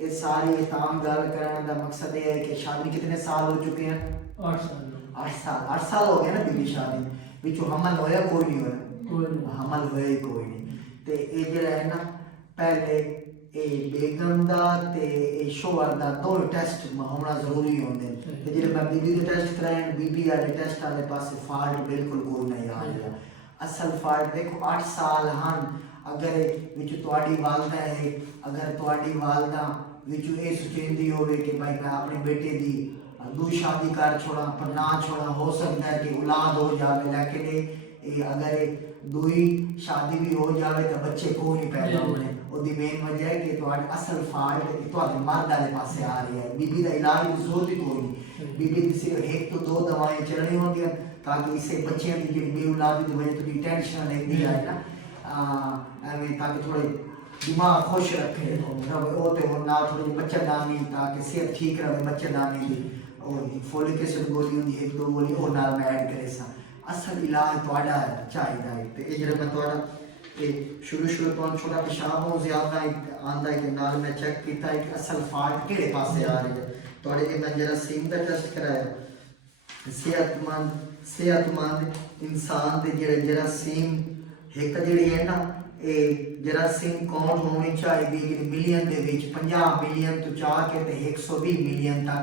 ये सारी ये ताम गल करने का मकसद ये है कि शादी कितने साल हो चुके हैं? 8 साल। 8 साल हो गए ना बीबी शादी बिचो हमल होया कोई नहीं होया हमल होया ही कोई नहीं ते ये जरा है ना पहले ये बेगम दा ते ये शोहर दा दो टेस्ट होना जरूरी होंदे ते जेल्लै मैं बीबी दे टेस्ट कराए बीबी वाले टेस्ट वाले पासे फाल्ट बिल्कुल कोई नहीं आ रहा असल फाल्ट देखो 8 साल हन अगर विच तुहाडी वालदा है अगर तुहाडी वालदा विच ये सोचेंदी होवे कि भाई मैं अपने बेटे दी दू शादी कर छोड़ा पर ना छोड़ा हो सकता है कि औलाद हो जाए लेकिन ये अगर दुई शादी भी हो जाए तो बच्चे को नहीं पैदा होने उसकी मेन वजह है कि तुम्हारी असल फाल्ट तुम्हारे मर्द वाले पासे आ रही है बीबी का इलाज की जरूरत ही कोई नहीं बीबी की सिर्फ 1 तो 2 दवाएं चलनी होंगी ताकि इससे बच्चों की जी बेऔलादी की वजह थोड़ी टेंशन नहीं आए ना एवं ताकि थोड़े दिमाग खुश रखे वो तो ना थोड़ी बच्चेदानी ताकि सेहत ठीक रहे बच्चेदानी की और फोलिक एसिड गोली होंगी 1-2 गोली वो नाल मैं ऐड करे सा असल इलाज थोड़ा चाहिए है तो ये मैं थोड़ा शुरू तो छोटा पेशाब हो ज्यादा आंदा है कि नाल मैं चेक किया है कि असल फाल्ट केड़े पासे आ रही है थोड़े मैं जरा सीम का टेस्ट कराया सेहतमंद इंसान दे जेड़े जरासीम एक जेड़ी है ना ये जरासीम काउंट होनी चाहिए मिलियन दे विच 50 मिलियन तो चाह के ते 120 मिलियन तक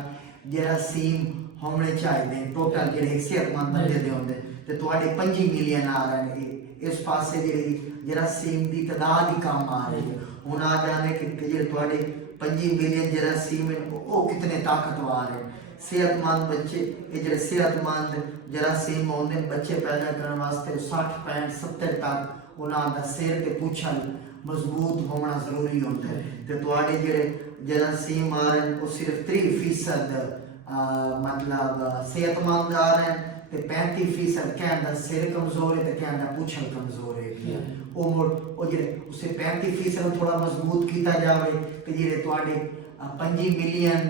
जरासीम होने चाहिए टोटल जेड़े सेहतमंद बंदे दे होंदे ते तुहाडे 25 मिलियन आ रहे हैं इस पासे जेड़ी जरासीम की तादाद ही कम आ रही है हुण आ जाने कि जे तुहाडे 25 मिलियन जरासीम वो कितने ताकतवर है सेहतमंद बच्चे ये जो सेहतमंद जरासीम होंगे बच्चे पैदा करने वास्ते 60-65-70 तक उन्होंने सिर के पुछल मजबूत होना जरूरी होता है तो तुहाडे जेड़े जरासीम आ रहे हैं वो सिर्फ 3% मतलब सेहतमंद आ रहे हैं तो 35% कहना सिर कमजोर है तो कहना पुछल कमजोर है वो जेड़े उसे 35% थोड़ा मजबूत किया जाए तो जेड़े तुहाडे 25 मिलियन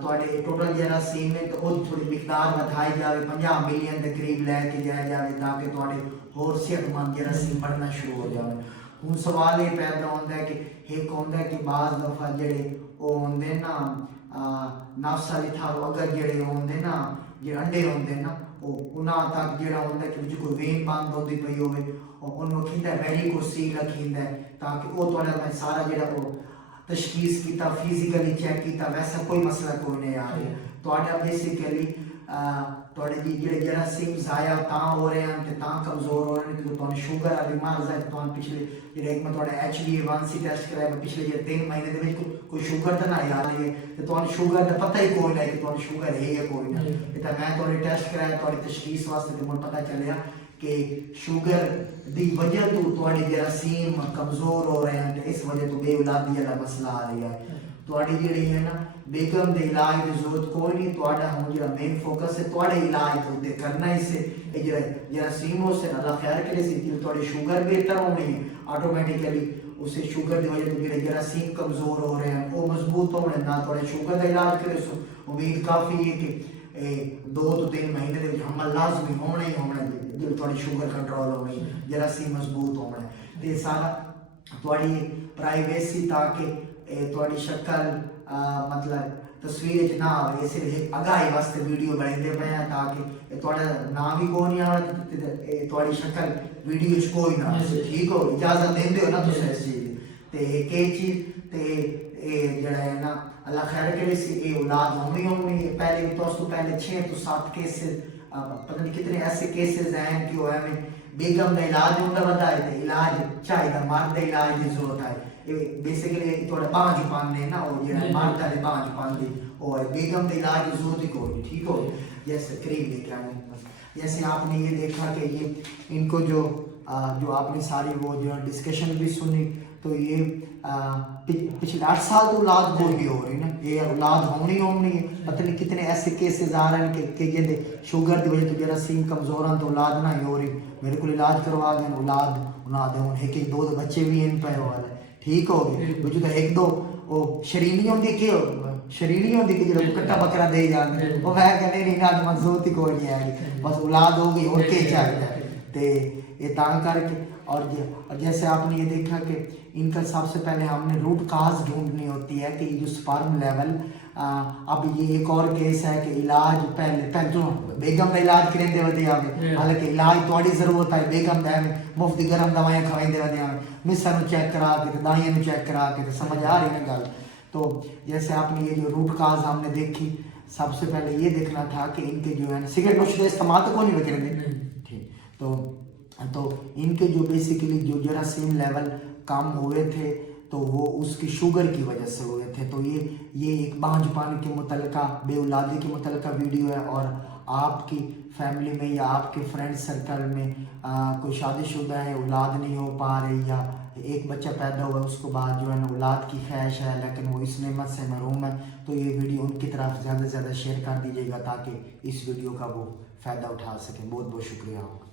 तुहाडे टोटल जरासीम है तो वो थोड़ी मिकदार बढ़ाई जाए 50 मिलियन के करीब लैके जाया जाए ताकि तुहाडे होर सेहतमंद जरासीम बढ़ना शुरू हो जाए हुण सवाल ये पैदा होता है कि एक होंदा है कि बाज़ दफ़ा जेड़े वो होंदे ना नासा लिखा अगर जेड़े होंदे ना जे अंडे होंदे ना वो उन्हां तक जेड़ा होंदा कि कोई वेन बंद होती पई होवे उन्होंने खींदा वेरिकोसील खींदा ताकि वो तुहाडा मैं सारा जेड़ा वो तशखीस किया फिजिकली चेक किया वैसा कोई मसला कोई नहीं आ रहा तुहाडा बेसिकली तुहाडे जेड़े जरासीम ज़ाया तां हो रहे हैं तां कमज़ोर हो रहे हैं क्योंकि तुहानू शुगर वाली मर्ज़ है तुहानू पिछले जेड़े एक मैं तुहाडा HbA1c टेस्ट कराया मैं पिछले जे 3 महीने दे विच कोई शुगर तो ना आ रही है तो तुहानू शुगर का पता ही कोई नहीं कि तुहानू शुगर है या कोई नहीं तो मैं तुहाडे टेस्ट कराया तुहाडी तशखीस वास्ते तो मुझे पता चलिया कि शुगर दी वजह तो तुहाडे जरासीम कमज़ोर हो रहे हैं तो इस वजह तो बेऔलादी वाला मसला आ रहा है तुहाडी जेड़ी है ना बेगम दे इलाज की जरूरत कोई नहीं तुहाडा हुण जेड़ा मेन फोकस है तुहाडे इलाज तो करना ही से ये जेड़ा जरासीम हो से अल्लाह खैर करे से कि तुहाडी शुगर बेहतर होनी है ऑटोमेटिकली उसे शुगर की वजह तो जेड़े जरासीम कमज़ोर हो रहे हैं वो मजबूत होने ना तुहाडे शुगर का इलाज करे सो उम्मीद काफ़ी है कि 2 तो 3 महीने के हमल लाजमी होना ही होना जो थोड़ी शुगर कंट्रोल होनी जरासीम मजबूत होना तो सारा थोड़ी प्राइवेसी ताकि थोड़ी शक्ल मतलब तस्वीर ना आए सिर्फ आगाही वास्ते वीडियो बनाते पे हैं ताकि थोड़ा ना भी कोई नहीं आए थोड़ी शक्ल वीडियो कोई ना ठीक हो इजाजत देंदे हो ना तुम इस चीज ते के चीज ते जड़ा है ना अल्लाह खैर करे सी ये औलाद होनी पहले तो पहले 6 तो 7 केसेस पता नहीं कितने ऐसे केसेस हैं कि वो हमें बेगम का इलाज होता बताए थे इलाज चाहिए मर्द का इलाज की जरूरत है ये बेसिकली थोड़ा बांझ पाने ना वो ये मर्द वाले बांझ पाने और बेगम का इलाज की जरूरत ही कोई ठीक हो जैसे करीब लेके आए जैसे आपने ये देखा कि ये इनको जो आपने सारी वो जो डिस्कशन भी सुनी तो ये पिछले 8 साल तो औलाद कोई भी हो रही ना ये औलाद होनी है पता नहीं कितने ऐसे केसेस आ रहे हैं कि कहते शुगर की वजह तो जरासीम कमजोर हैं तो औलाद ना ही हो रही मेरे को इलाज करवा गए औलाद उन्हें एक 2 बच्चे भी इन पे हो रहे ठीक हो गए मुझे तो 1-2 वो शरीरी होंगी कि शरीरी होंगी कि जो कट्टा बकरा दे जाते वो मैं कहने नहीं ना मंजूर ही कोई नहीं आएगी बस औलाद होगी और क्या चाहिए तो ये तां करके और जैसे आपने ये देखा कि इनका सबसे पहले हमने रूट काज ढूंढनी होती है कि ये जो स्पर्म लेवल, अब ये एक और केस है कि इलाज पहले तो बेगम का इलाज करेंदे वदे आवे, हालांकि इलाज थोड़ी जरूरत है बेगम दा मुफ्त गर्म दवाएं खवाइंदे वदे आवे, मिसा नु चेक करा के दाइयां नु चेक करा के, समझ आ रही है गल। तो जैसे आपने ये जो रूट काज हमने देखी, सबसे पहले ये देखना था कि इनके जो है सिगरेट नोश का इस्तेमाल तो कौन नहीं करेंगे, ठीक। तो इनके जो बेसिकली जो जरासीम लेवल कम हुए थे तो वो उसकी शुगर की वजह से हुए थे। तो ये एक बांझपन के मुतलका, बेऔलादी के मुतलका वीडियो है। और आपकी फैमिली में या आपके फ्रेंड सर्कल में कोई शादीशुदा है, औलाद नहीं हो पा रही, या एक बच्चा पैदा हुआ उसको बाद जो है ना औलाद की ख्वाहिश है लेकिन वो इस नेमत से महरूम है, तो ये वीडियो उनकी तरफ ज़्यादा से ज़्यादा शेयर कर दीजिएगा ताकि इस वीडियो का वो फ़ायदा उठा सकें। बहुत बहुत शुक्रिया आपका।